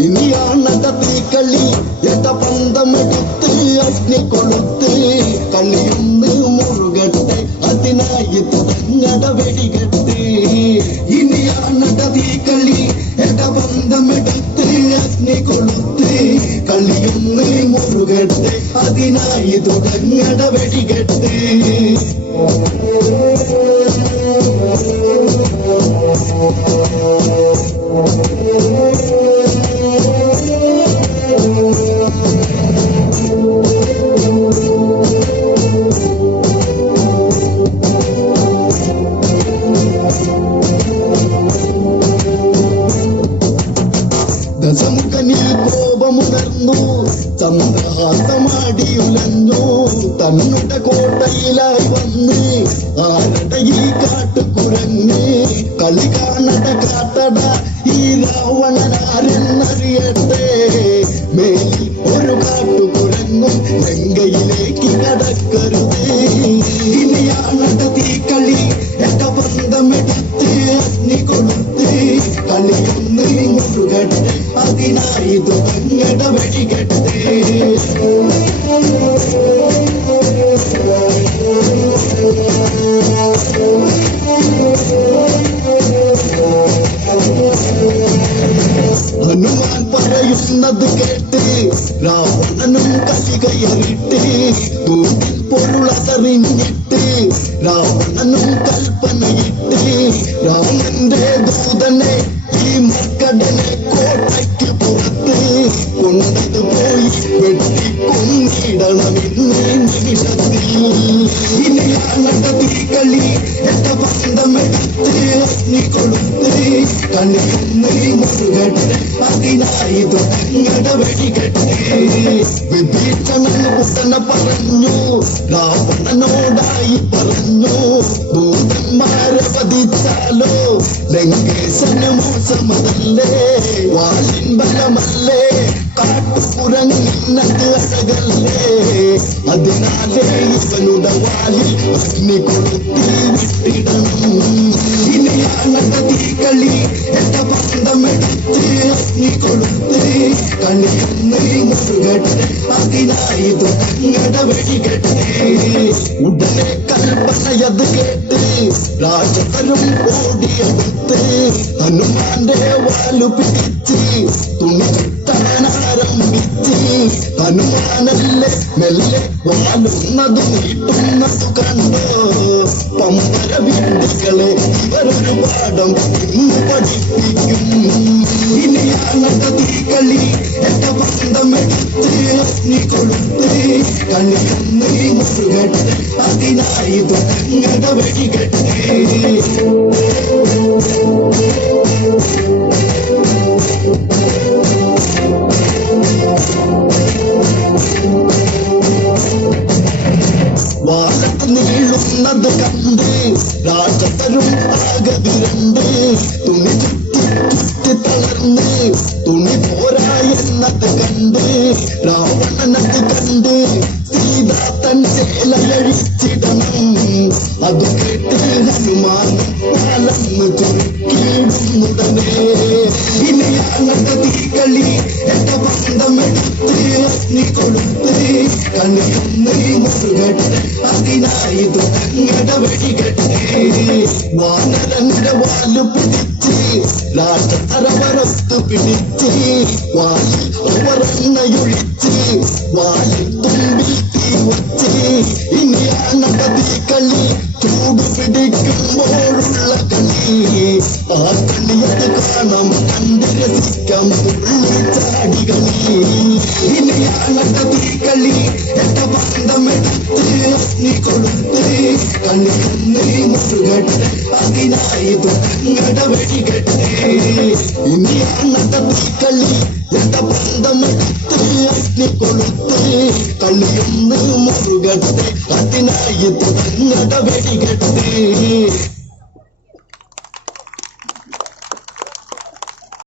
ഇനിയാണത തീക്കളി എട്ട പന്തമെടുത്ത് അഗ്നി കൊളുത്ത് കളിയൊന്ന് മുറുകട്ടെ അതിനായി തുടങ്ങട വെടികെട്ട് ഇനിയാണത തീക്കളി എട്ട പന്തമെടുത്ത് അഗ്നി കൊളുത്ത് കളിയൊന്ന് മുറുകട്ടെ അതിനായി തുടങ്ങട വെടികെട്ട് ദശമുഖനിൽ കോപമുണർന്നു ചന്ദ്രഹാസമാടിയുലഞ്ഞു തന്നുടെ കോട്ടയിലായി വന്ന് ആരട ഈ കാട്ടുകുരങ്ങ് കളി കാണട കാട്ടട ഈ രാവണനാരെന്നറിയട്ടെ മേലിൽ ഒരു കാട്ടുകുരങ്ങും ലങ്കയിലേക്ക് കടക്കരുത് ഇനിയാണട തീക്കളി എട്ട ബന്ധമെടുത്ത് അഗ്നി കൊളുത്ത് കളിയൊന്ന് മുറുകട്ടെ അതിനായി തുടങ്ങട വെടികെട്ട് ഹനുമാൻ പറയുന്നത് കേട്ട് രാവണനും കലികയറിട്ട് തൂക്കിൽ പൊരുളതറിഞ്ഞിട്ട് രാവണനും കൽപ്പനയിട്ട് രാമന്റെ ദൂതനെ ഈ മക്കടനെ കോട്ടയ്ക്ക് പുറത്ത് കൊണ്ടതുപോയി വെട്ടിക്കൊന്നിടണമെന്ന് നിമിഷത്തിൽ ഇനിയാണത തീക്കളി എട്ട ബന്ധമെടുത്ത് അഗ്നി കൊളുത്ത് കളിയൊന്ന് മുറുകട്ടെ അതിനായി തുടങ്ങട വെടികെട്ട് വിഭീഷണൻ ഉടനെ പറഞ്ഞു രാവണനോടായി പറഞ്ഞു ദൂതന്മാരെ വധിച്ചാലോ ലങ്കേശന് മോശമതല്ലേ വാലിൻ ബലമല്ലേ കാട്ടുകുരങ്ങിനത് അഴകല്ലേ അതിനാലേ ഇവനുടെ വാലിൽ അഗ്നി കൊളുത്തി വിട്ടിടണം ഇനിയാണത തീക്കളി എട്ട ബന്ധമെടുത്ത് അഗ്നി കൊളുത്ത് കളിയൊന്ന് മുറുകട്ടെ അതിനായി തുടങ്ങട വെടികെട്ട് ഉടനെ കൽപ്പനയത് കേട്ട് രാജപരും ഓടിയെടുത്ത് ഹനുമാന്റെ വാലു പിടിച്ച് തുണി ചുട്ടാനാരംഭിച്ച് ഹനുമാനല്ലേ മെല്ലെ വാലുന്നത് നീട്ടുന്നത് കണ്ടോ പമ്പര വിദ്യകളെ ഇവരൊരു പാഠം ഇന്ന് പഠിപ്പിക്കും ഇനിയാണത തീക്കളി എട്ട ബന്ധമെടുത്ത് അഗ്നി കൊളുത്ത് കളിയൊന്ന് മുറുകട്ടെ അതിനായി തുടങ്ങട വെടികെട്ട് വാലത്ത് നീളുന്നത് കണ്ട് രാജപരും ആകെ വിരണ്ട് തുണി ചുറ്റി ചുറ്റി തളർന്ന് തുണി പോരാ എന്നത് കണ്ട് രാവണനത് കണ്ട് സീത തൻ ചേലയഴിച്ചിടണം അത് കേട്ട് ഹനുമാൻ കാലന്ന് ചുരുക്കിയിടുന്നുടനെ ഇനിയാണത തീക്കളി എട്ട ബന്ധമെടുത്ത് അഗ്നി കൊളുത്ത് കളിയൊന്ന് മുറുകട്ടെ അതിനായി തുടങ്ങട വെടികെട്ട് വാനരന്റെ വാലു പിടിച്ച് രാജതരവരത്ത് പിടിച്ച് വാലിൽ അവരെണ്ണയൊഴിച്ച് വാലിൽ തുമ്പിൽ തീ വച്ച് ഇനിയാണത തീക്കളി ചൂട് പിടിക്കുമ്പോഴുള്ള കളി ആ കളിയത് കാണാം കണ്ട് രസിക്കാം തുള്ളി ചാടി കളി ഇനിയാണത തീക്കളി എട്ട ബന്ധമെടുത്ത് അഗ്നി കൊളുത്ത് കളിയൊന്ന് മുറുകട്ടെ അതിനായി തുടങ്ങട വെടികെട്ട് ഇനിയാണത തീക്കളി എട്ട ബന്ധമെടുത്ത് അഗ്നി കൊളുത്ത് കളിയൊന്ന് മുറുകട്ടെ അതിനായി തുടങ്ങട വെടികെട്ട്